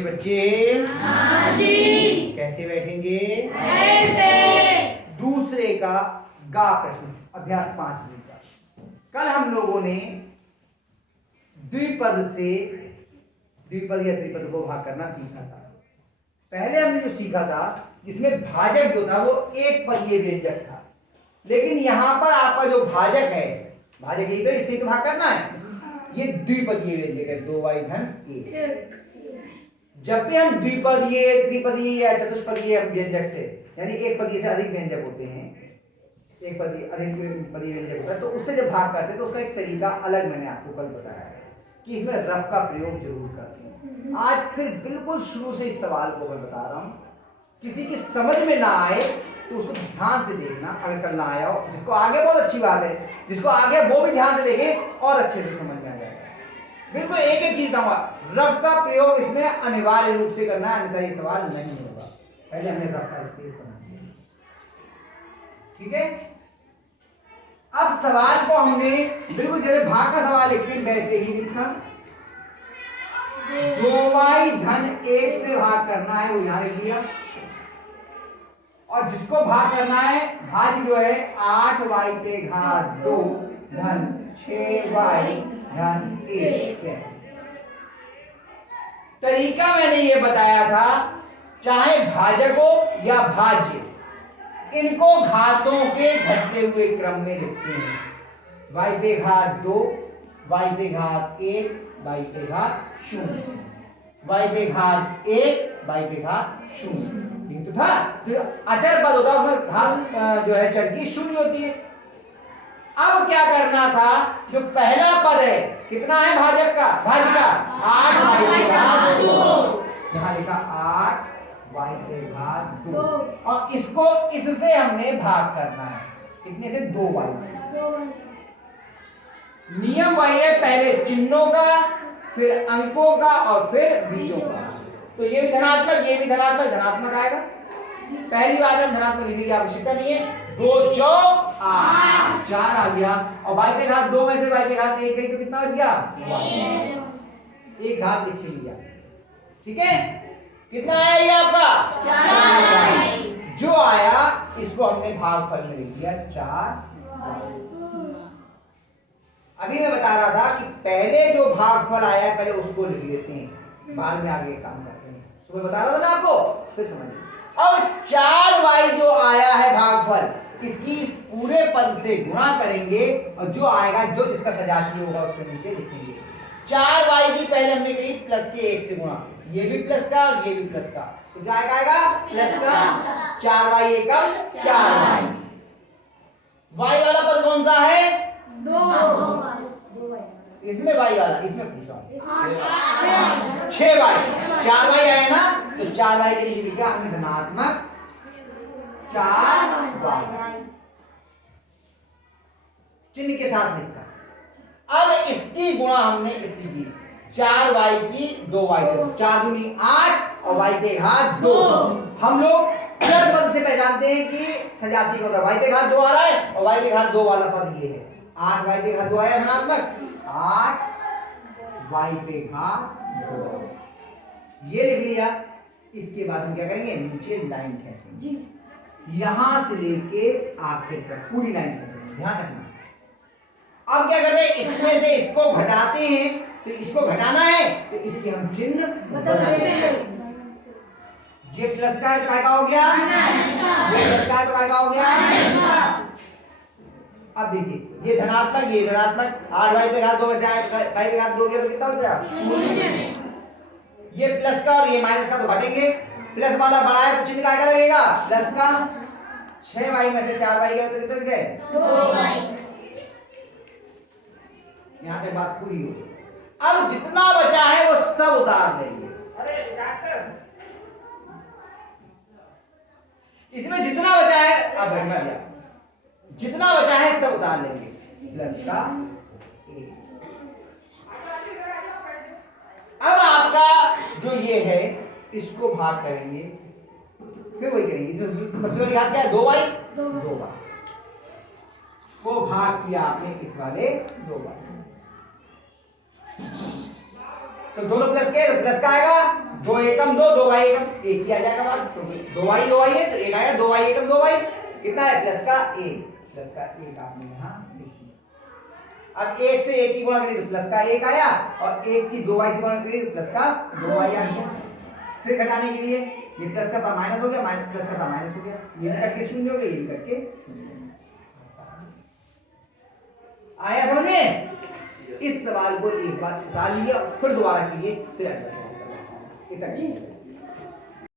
बच्चे हाँ जी। कैसे बैठेंगे? ऐसे। दूसरे का गा प्रश्न अभ्यास 5 मिनट का। कल हम लोगों ने द्विपद से द्विपद या त्रिपद को भाग करना सीखा था। पहले हमने जो सीखा था जिसमें भाजक जो था वो एक पदीय व्यंजक था, लेकिन यहां पर आपका जो भाजक है, भाजक यही तो इससे तो भाग करना है, ये द्विपदीय व्यंजक है, 2y धन 1। जब भी हम द्विपदीय त्रिपदीय या चतुष्पदीय व्यंजक से यानी एक पदीय से अधिक व्यंजक होते हैं, एक पदीय अधिक पदीय व्यंजक होता है, तो उससे जब भाग करते हैं तो उसका एक तरीका अलग मैंने आपको कल बताया है कि इसमें रफ का प्रयोग जरूर करते हैं। आज फिर बिल्कुल शुरू से इस सवाल को मैं बता रहा हूं, किसी की समझ में ना आए तो उसको ध्यान से देखना। अगर कल ना आया हो, जिसको आगे बहुत अच्छी बात है, जिसको आगे वो भी ध्यान से देखे और अच्छे से समझ में आ जाएगा। बिल्कुल एक एक चीज बताऊंगा, रफ का प्रयोग इसमें अनिवार्य रूप से करना है, अन्यथा ये सवाल नहीं होगा। पहले हमने रफ का स्पेस बना दिया, ठीक है। अब सवाल को हमने बिल्कुल जैसे भाग का सवाल लिखते हैं वैसे ही लिखा, 2y धन 1 से भाग करना है, वो यहां लिख दिया। और जिसको भाग करना है, भाज्य जो है 8y के घात 2 धन 6y धन 1। तरीका मैंने ये बताया था, चाहे भाजक हो या भाज्य, इनको घातों के घटते हुए क्रम में लिखते हैं। y पे घात 2, y पे घात 1, y पे घात 0, y पे घात 1, y पे घात 0। ये तो था। फिर अचर पद होता है, उसमें घात जो है चर की 0 होती है। अब क्या करना था, जो पहला पद है कितना है भाजक का, भाज्य का 8y पे घात 2, यहां लिखा 8y पे घात 2, और इसको इससे हमने भाग करना है, कितने से, 2y से। नियम वही है, पहले चिन्हों का, फिर अंकों का, और फिर बीजों का। तो ये भी धनात्मक, ये भी धनात्मक, धनात्मक आएगा। पहली बार हम धनात्मक लिखने की आवश्यकता नहीं है। 2 चौक 8, 4 आ गया, और y पे घात 2 में से y पे घात 1 गई तो कितना बच गया, 1 घात लिख लिया, ठीक है। कितना आया ये आपका, 4। जो आया इसको हमने भागफल में लिख दिया 4। अभी मैं बता रहा था कि पहले जो भागफल आया है पहले उसको लिख लेते हैं, बाद में आगे काम करते हैं। सुबह बता रहा था ना आपको, फिर समझिए। अब 4y जो आया है भागफल, इसकी इस पूरे पद से गुणा करेंगे, और जो आएगा, जो जिसका सजातीय होगा उसके नीचे लिखेंगे। 4y की पहले हमने कही प्लस के 1 से गुणा, ये भी प्लस का और ये भी प्लस का, तो क्या आएगा प्लस का। 4y एकम 4y। y वाला पद कौन सा है, 2। इसमें y वाला, इसमें पूछ रहा हूं 6y। 4y आया ना, तो 4y के नीचे लिखा हमने धनात्मक 4y, चिन्ह के साथ लिखा। अब इसकी गुणा हमने इसी की 4y की 2y के, 4 दूनी 8 और y पे घात 2। हम लोग चर पद से पहचानते हैं कि सजाती होगा, y पे घात 2 आ रहा है और y पे घात 2 वाला पद ये है। 8 y पे घात 2 आया धनात्मक, 8 y पे घात 2, ये लिख लिया। इसके बाद हम क्या करेंगे, नीचे लाइन खींचेंगे, यहां से लेके आखिर तक पूरी लाइन खींचेंगे, ध्यान रखना। अब क्या करते हैं, इसमें से इसको घटाते हैं, तो इसको घटाना है तो इसके हम चिन्ह बदलते हैं। ये प्लस का है तो काय का हो गया, ये प्लस का है तो काय का हो गया। अब देखिए ये धनात्मक, ये धनात्मक, 8y पे घात 2 में से 8y पे घात 2 गया तो कितना हो गया, ये प्लस का और ये माइनस का तो घटेंगे। प्लस वाला बड़ा है तो चिन्ह काय का लगेगा, प्लस का। 6y में से 4y गया तो कितने गए, 2y। यहाँ तक बात पूरी हो गई। अब जितना बचा है वो सब उतार लेंगे, इसमें जितना बचा है, अब बढ़िया गया, जितना बचा है सब उतार लेंगे, प्लस का 1। अब आपका जो ये है इसको भाग करेंगे, फिर वही करेंगे। इसमें सबसे बड़ी घात क्या है, 2y, 2y को भाग किया आपने इस वाले 2y, तो दोनों प्लस के, तो प्लस का आएगा 2 एकम 2, 2 बाई एकम 1 ही आ जाएगा बात। तो 2 बाई है तो 1 आया, 2 बाई एकम 2 बाई कितना है प्लस का 1, प्लस का 1 आपने यहाँ लिख दिया। अब 1 से 1 की गुणा करें तो प्लस का 1 आया और 1 की 2 बाई से गुणा करें तो प्लस का 2 बाई आ गया। फिर घटाने के लिए ये प्लस का था माइनस हो गया, माइनस प्लस का था माइनस हो गया, ये भी कट के शून्य हो गया, ये भी कट के आया समझ में। इस सवाल को एक बार उतार लीजिए और फिर दोबारा कीजिए, फिर अगला सवाल करेंगे।